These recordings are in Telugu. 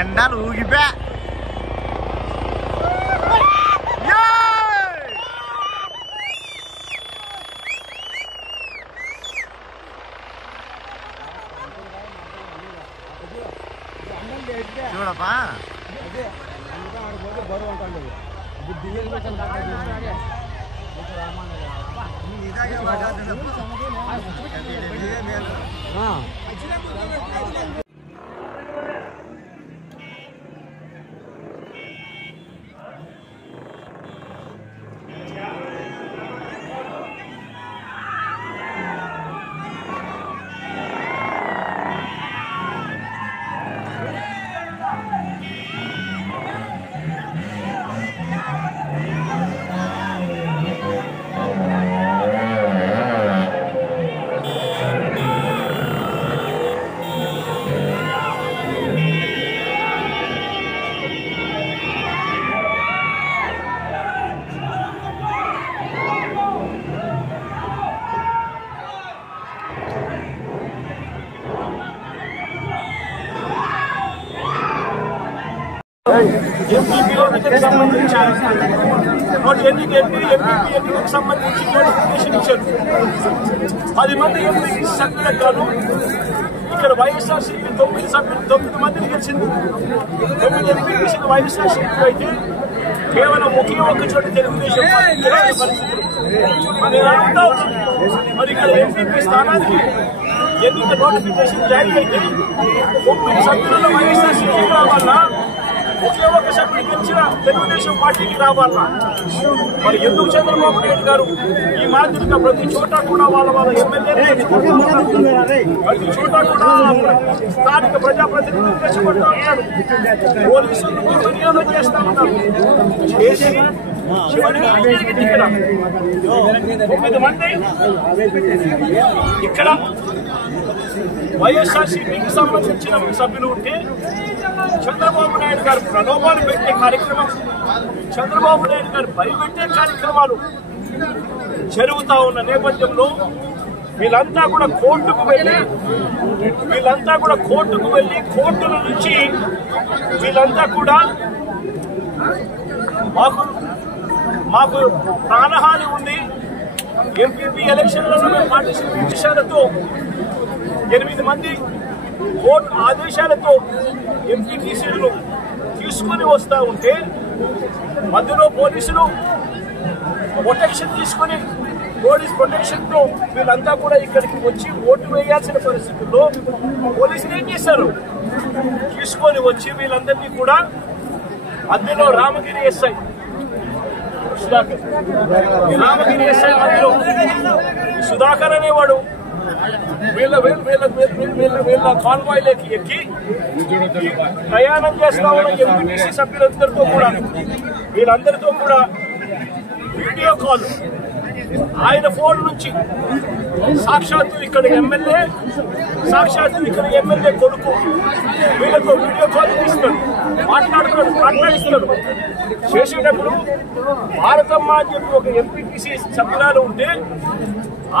ఎండలు ఊగిపా చూడపా సంబంధించి నోటిఫికేషన్ ఇచ్చారు 10 మంది ఎంపీ సభ్యులకు గాను ఇక్కడ వైఎస్ఆర్సీపీ 9 మందిని గెలిచింది 9 ఎంపీసీలు వైఎస్ఆర్సీపీ అయితే కేవలం ఒకే ఒక్క చోట తెలుగుదేశం మరి ఇక్కడ ఎంపీ స్థానానికి ఎన్నిక నోటిఫికేషన్ జారీ అయితే 9 సభ్యులలో వైఎస్ఆర్సీపీ రావాలన్నా ఒకే ఒక్క సభ్యులు గెలిచిన తెలుగుదేశం పార్టీకి రావాలన్నా మరి ఎందుకు చంద్రబాబు నాయుడు గారు ఈ మాదిరిగా ప్రతి చోట కూడా వాళ్ళ ఎమ్మెల్యే ప్రతి చోట కూడా స్థానిక ప్రజాప్రతినిధులు తెచ్చుకుంటూ ఉన్నారు పోలీసులు దుర్వినియోగం చేస్తా ఉన్నారు చేసి చివరికి ఇక్కడ 9 మంది ఇక్కడ వైఎస్ఆర్సీపీకి సంబంధించిన సభ్యులు ఉంటే చంద్రబాబు నాయుడు గారు ప్రలోభాలు పెట్టే కార్యక్రమం చంద్రబాబు నాయుడు గారు భయపెట్టే కార్యక్రమాలు జరుగుతూ ఉన్న నేపథ్యంలో వీళ్ళంతా కూడా కోర్టుకు వెళ్ళి కోర్టుల నుంచి వీళ్ళంతా కూడా మాకు ప్రాణహాని ఉంది ఎంపీపీ ఎలక్షన్లలో మేము పార్టిసిపేట్ చేశారతో 8 మంది కోర్టు ఆదేశాలతో ఎంపీటీసీలను తీసుకొని వస్తూ ఉంటే మధ్యలో పోలీసులు ప్రొటెక్షన్ తీసుకొని పోలీస్ ప్రొటెక్షన్తో వీళ్ళంతా కూడా ఇక్కడికి వచ్చి ఓటు వేయాల్సిన పరిస్థితుల్లో పోలీసులు ఏం చేశారు తీసుకొని వచ్చి వీళ్ళందరినీ కూడా మధ్యలో రామగిరి ఎస్ఐ మధ్యలో సుధాకర్ అనేవాడు వీళ్ళ కాన్వాయ్లోకి ఎక్కి ప్రయాణం చేస్తా ఉన్న ఎంపీటీసీ సభ్యులందరితో కూడా వీళ్ళందరితో కూడా వీడియో కాల్ ఆయన ఫోన్ నుంచి సాక్షాత్తు ఇక్కడ ఎమ్మెల్యే కొడుకు వీళ్ళతో వీడియో కాల్ తీస్తున్నాడు మాట్లాడిస్తున్నాడు చేసేటప్పుడు భారతమ్మ అని చెప్పి ఒక ఎంపీటీసీ సభ్యురాలు ఉంటే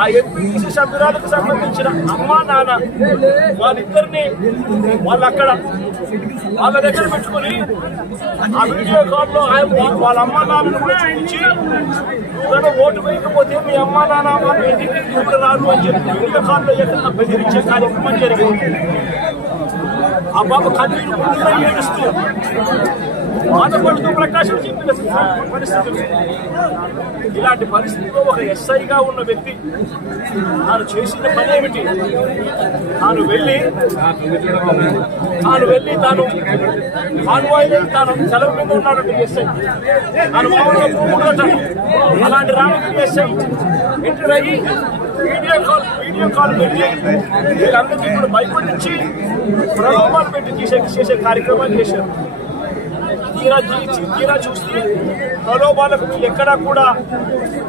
ఆ ఎంపీటీసీ సభ్యురాలకు సంబంధించిన అమ్మా నాన్న వాళ్ళిద్దరిని వాళ్ళ దగ్గర పెట్టుకుని ఆ వీడియో కాల్లో వాళ్ళ అమ్మా నాన్నను కూడా చూపించి నువ్వు ఓటు వేయకపోతే మీ అమ్మా నాన్న మా ఇంటికి కూడా రాదు అని చెప్పి వీడియో కాల్లో ఎక్కడ బెదిరించే కార్యక్రమం జరిగింది. ఆ బాబు కన్నీరు ఏడుస్తూ బాధపడుతూ ప్రకాశం చెప్పిన పరిస్థితులు. ఇలాంటి పరిస్థితిలో ఒక ఎస్ఐగా ఉన్న వ్యక్తి తాను చేసిన పని ఏమిటి? తాను వెళ్ళి తాను కాన్వాయ్లో తాను సెలవు మీద ఉన్నాడు ఎస్ఐ. తాను మామూలుగా అలాంటి రామగిరి ఎస్ఐ ఎంటర్ అయ్యి వీడియో కాల్ పెట్టి వీళ్ళందరికీ ఇప్పుడు భయపడించి ప్రలోభాలు పెట్టి చేసే కార్యక్రమాలు చేశారు. తీరా చూస్తే ప్రలోభాలకు ఎక్కడా కూడా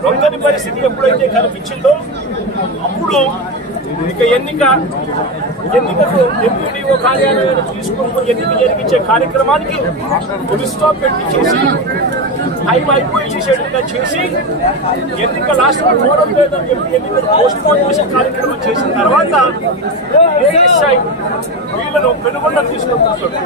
రొంగని పరిస్థితి ఎప్పుడైతే కనిపించిందో అప్పుడు ఇక ఎన్నికకు ఎంపీడీఓ కార్యాలయాన్ని తీసుకుని ఎన్నిక జరిపించే కార్యక్రమానికి ఫుల్ స్టాప్ పెట్టి చేసి టైం అయిపోయి చేసేట్టుగా చేసి ఎన్నిక లాస్ట్ కోరం లేదని చెప్పి ఎన్నికలు పోస్ట్ పోన్ చేసే కార్యక్రమం చేసిన తర్వాత ఏఎస్ఐ వీళ్ళను పెనుగొండ తీసుకొని కూర్చోండి.